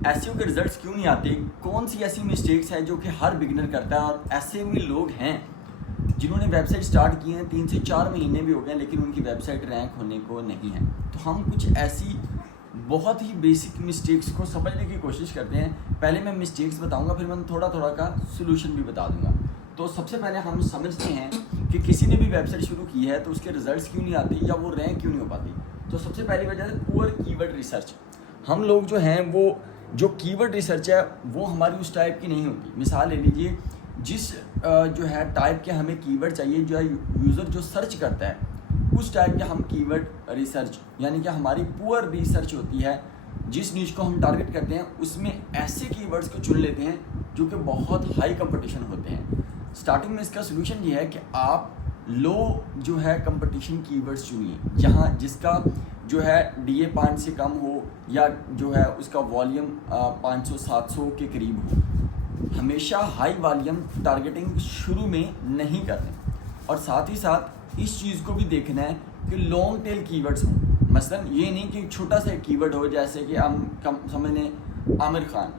SEO के results क्यों नहीं आते, कौन सी ऐसी मिस्टेक्स है जो कि हर बिगिनर करता है, और ऐसे भी लोग हैं जिन्होंने वेबसाइट स्टार्ट की हैं 3 से 4 महीने भी हो गए लेकिन उनकी वेबसाइट रैंक होने को नहीं है। तो हम कुछ ऐसी बहुत ही बेसिक मिस्टेक्स को समझने की कोशिश करते हैं। पहले मैं मिस्टेक्स बताऊंगा, फिर मैं थोड़ा थोड़ा का सोल्यूशन भी बता दूंगा। तो सबसे पहले हम समझते हैं कि किसी ने भी वेबसाइट शुरू की है तो उसके रिजल्ट्स क्यों नहीं आते या वो रैंक क्यों नहीं हो पाती। तो सबसे पहली वजह है पुअर कीवर्ड रिसर्च। हम लोग जो हैं वो जो कीवर्ड रिसर्च है वो हमारी उस टाइप की नहीं होती। मिसाल ले लीजिए, जिस जो है टाइप के हमें कीवर्ड चाहिए, जो है यूज़र जो सर्च करता है उस टाइप के हम कीवर्ड रिसर्च, यानी कि हमारी पुअर रिसर्च होती है। जिस नीच को हम टारगेट करते हैं उसमें ऐसे कीवर्ड्स को चुन लेते हैं जो कि बहुत हाई कंपटीशन होते हैं। स्टार्टिंग में इसका सोल्यूशन ये है कि आप लो जो है कंपटीशन कीवर्ड्स चुनिए, जहाँ जिसका जो है DA 5 से कम हो या जो है उसका वॉल्यूम 500-700 के करीब हो। हमेशा हाई वॉल्यूम टारगेटिंग शुरू में नहीं करनी, और साथ ही साथ इस चीज़ को भी देखना है कि लॉन्ग टेल कीवर्ड्स हों। मसलन ये नहीं कि छोटा सा कीवर्ड हो, जैसे कि हम कम समझ लें आमिर खान,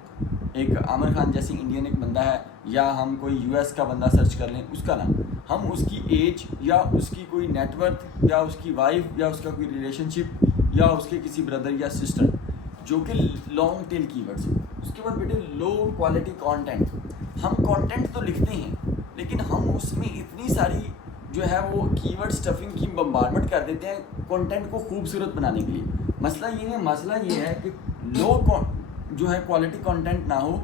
एक आमिर खान जैसे इंडियन एक बंदा है, या हम कोई US का बंदा सर्च कर लें उसका नाम, हम उसकी एज या उसकी कोई नेटवर्थ या उसकी वाइफ या उसका कोई रिलेशनशिप या उसके किसी ब्रदर या सिस्टर, जो कि लॉन्ग टेल कीवर्ड्स हो। उसके बाद बेटे लो क्वालिटी कंटेंट। हम कंटेंट तो लिखते हैं लेकिन हम उसमें इतनी सारी जो है वो कीवर्ड स्टफिंग की बम्बार्डमेंट कर देते हैं कंटेंट को खूबसूरत बनाने के लिए। मसला ये है कि लो जो है क्वालिटी कंटेंट ना हो,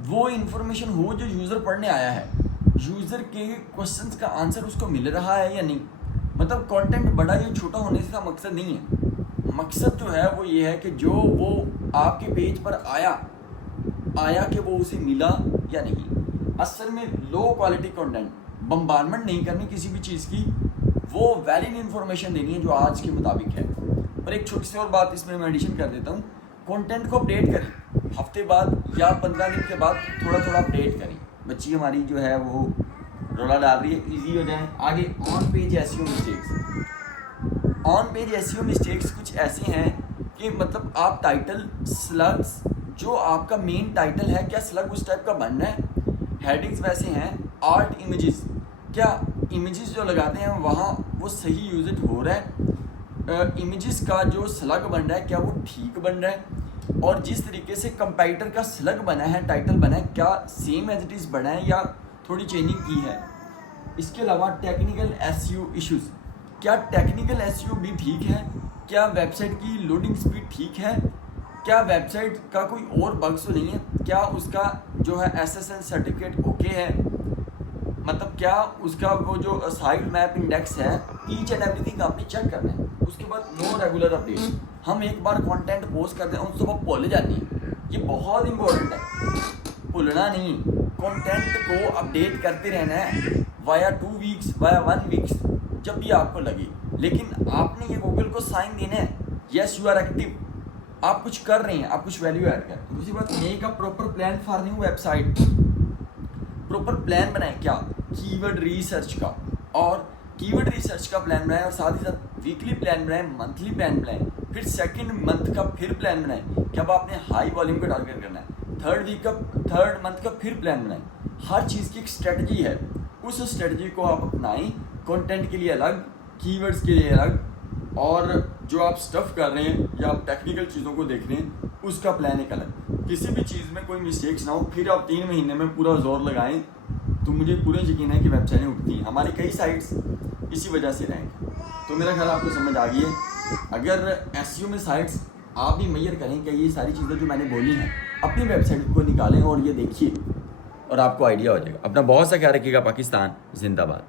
वो इन्फॉर्मेशन हो जो यूज़र पढ़ने आया है, यूज़र के क्वेश्चंस का आंसर उसको मिल रहा है या नहीं। मतलब कंटेंट बड़ा या छोटा होने का मकसद नहीं है। मकसद जो है वो ये है कि जो वो आपके पेज पर आया कि वो उसे मिला या नहीं। असल में लो क्वालिटी कंटेंट, बम्बार्डमेंट नहीं करनी किसी भी चीज़ की, वो वैलिड इन्फॉर्मेशन देनी है जो आज के मुताबिक है। और एक छोटी सी और बात इसमें मैं एडिशन कर देता हूँ, कंटेंट को अपडेट करें हफ्ते बाद या 15 दिन के बाद, थोड़ा थोड़ा अपडेट करें। बच्ची हमारी जो है वो रोला डाल रही है, इजी हो जाए आगे। On page SEO mistakes. On page SEO mistakes कुछ ऐसे हैं कि मतलब आप टाइटल स्लग्स, जो आपका मेन टाइटल है क्या स्लग उस टाइप का बनना है। हेडिंग्स वैसे हैं। आर्ट इमेजेस, क्या इमेजेस जो लगाते हैं वहाँ वो सही यूज हो रहा है, इमेजेस का जो स्लग बन रहा है क्या वो ठीक बन रहा है, और जिस तरीके से कंपाइटर का स्लग बना है, टाइटल बना है, क्या सेम एज इट इज़ बना है या थोड़ी चेंजिंग की है। इसके अलावा टेक्निकल एसईओ इश्यूज़, क्या टेक्निकल एसईओ भी ठीक है, क्या वेबसाइट की लोडिंग स्पीड ठीक है, क्या वेबसाइट का कोई और बग्स तो नहीं है, क्या उसका जो है SSL सर्टिफिकेट ओके है, मतलब क्या उसका वो जो साइट मैप इंडेक्स है, ईच एंड एवरीथिंग आपने चेक करना है। उसके बाद नो रेगुलर अपडेट। हम एक बार कंटेंट पोस्ट करते हैं उसको भूल जाती है, ये बहुत इंपॉर्टेंट है, भूलना नहीं। कंटेंट को अपडेट करते रहना है वाया 2 वीक्स वाया 1 वीक्स जब भी आपको लगे, लेकिन आपने ये गूगल को साइन देना है यस यू आर एक्टिव, आप कुछ कर रहे हैं, आप कुछ वैल्यू ऐड कर रहे हैं। दूसरी बात, make a proper plan for new website. Proper plan बनाएं, क्या कीवर्ड रिसर्च का, और कीवर्ड रिसर्च का प्लान बनाएं, और साथ ही साथ वीकली प्लान बनाएं, मंथली प्लान बनाएं, फिर सेकंड मंथ का फिर प्लान बनाएं कि अब आपने हाई वॉल्यूम का टारगेट करना है, थर्ड मंथ का फिर प्लान बनाएं। हर चीज़ की एक स्ट्रेटजी है, उस स्ट्रेटजी को आप अपनाएं। कंटेंट के लिए अलग, कीवर्ड्स के लिए अलग, और जो आप स्टफ कर रहे हैं या आप टेक्निकल चीज़ों को देख रहे हैं उसका प्लान एक अलग। किसी भी चीज़ में कोई मिस्टेक्स ना हो, फिर आप 3 महीने में पूरा जोर लगाएं तो मुझे पूरा यकीन है कि वेबसाइटें उठती हैं। हमारी कई साइट्स इसी वजह से रहेंगी। तो मेरा ख्याल आपको समझ आ गई है। अगर एसईओ में साइट्स आप भी मैयर करें कि ये सारी चीज़ें जो मैंने बोली हैं अपनी वेबसाइट को निकालें और ये देखिए और आपको आइडिया हो जाएगा। अपना बहुत सा ख्याल रखिएगा। पाकिस्तान जिंदाबाद।